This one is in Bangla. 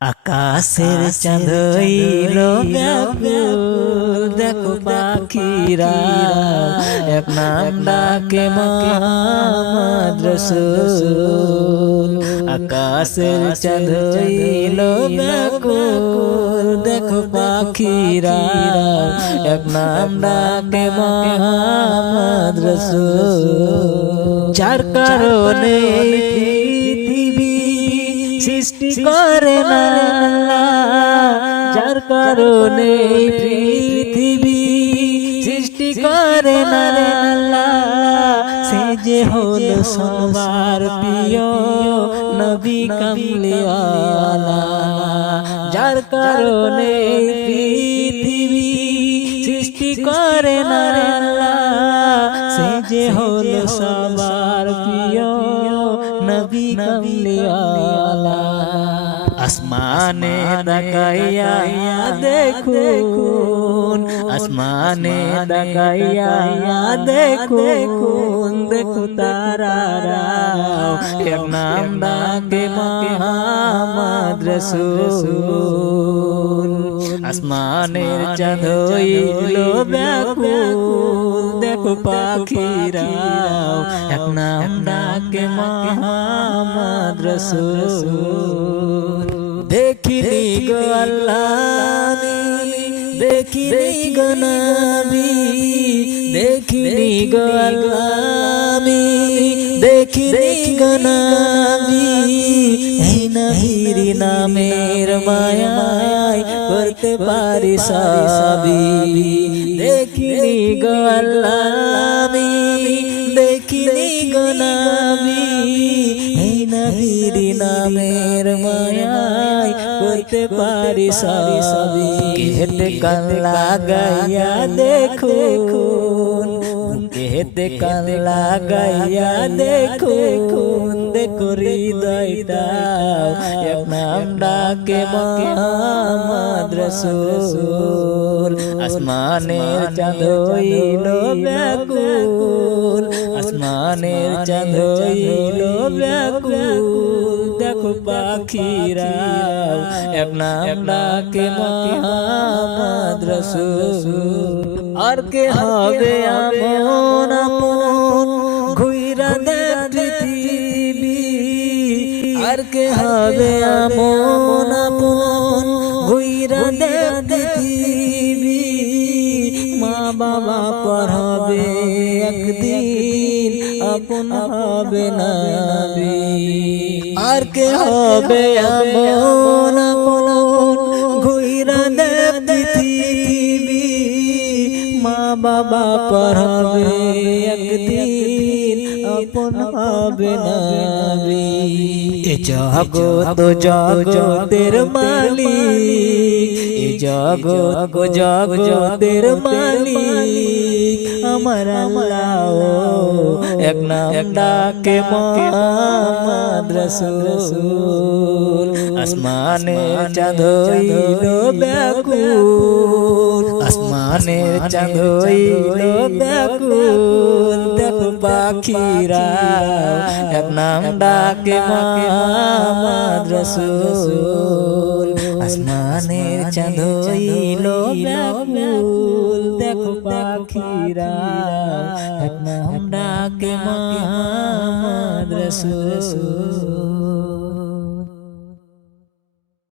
আকাশের চাঁদ হইলো ব্যাকুল, দেখো পাখিরা এক নাম ডাকে মুহাম্মদ রাসূল। আকাশের চাঁদ হইলো ব্যাকুল, দেখো পাখিরা এক নাম ডাকে মুহাম্মদ রাসূল। যার কারণে পৃথিবী সৃষ্টি করেন আল্লাহ, যার কারণে পৃথিবী সৃষ্টি করেন আল্লাহ, সে যে হলো সবার প্রিয় নবী কামলিওয়ালা। যার কারণে পৃথিবী সৃষ্টি করেন আল্লাহ, সে যে হলো সবার প্রিয় নবী কামলিওয়ালা। আসমানে তাকাইয়া দেখুন, আসমানে তাকাইয়া দেখুন, দেখো তারারা এক নাম ডাকে মুহাম্মদ রাসূল। আসমানের চাঁদ হইলো ব্যাকুল, দেখো পাখিরা এক নাম ডাকে মুহাম্মদ রাসূল। দেখিনি গো আল্লাহ, দেখিনি গো নবী, দেখিনি গো আল্লাহ, দেখিনি গো নবী। এই নবীর নামের মায়ায় করতে পারি সবই। দেখিনি গো আল্লাহ, দেখিনি গো নবী। এই নবীর নামের মায়ায় করতে পারি সবই। কেতে কান লাগাইয়া দেখুন, কেতে কান লাগাইয়া দেখুন, দেখো হৃদয়টা এক নাম ডাকে মুহাম্মদ রাসূল। আসমানের চাঁদ হইলো ব্যাকুল, আসমানের চাঁদ হইলো ব্যাকুল, দেখো পাখিরা এক নাম ডাকে মুহাম্মদ রাসূল। আর কে হবে আপন আপন ঘুইরা দেখ পৃথিবী, আর কে হবে আপন আপন ঘুইরা দেখ পৃথিবী। মা বাবা পর হবে একদিন আপন হবে নবী। আর কে হবে আপন আপন ঘুইরা দেখ পৃথিবী। মা বাবা পর হবে একদিন আপন হবে নবী। এ জগৎ জগতের মালিক, এ জগৎ জগতের মালিক আমার আল্লাহ এক নাম ডাকে মুহাম্মদ রাসূল। আসমানের চাঁদ হইলো ব্যাকুল, আসমানের চাঁদ হইলো ব্যাকুল, দেখো পাখিরা এক নাম ডাকে মুহাম্মদ রাসূল। আসমানের চাঁদ হইলো ব্যাকুল, দেখো পাখিরা এক নাম ডাকে মুহাম্মদ রাসূল।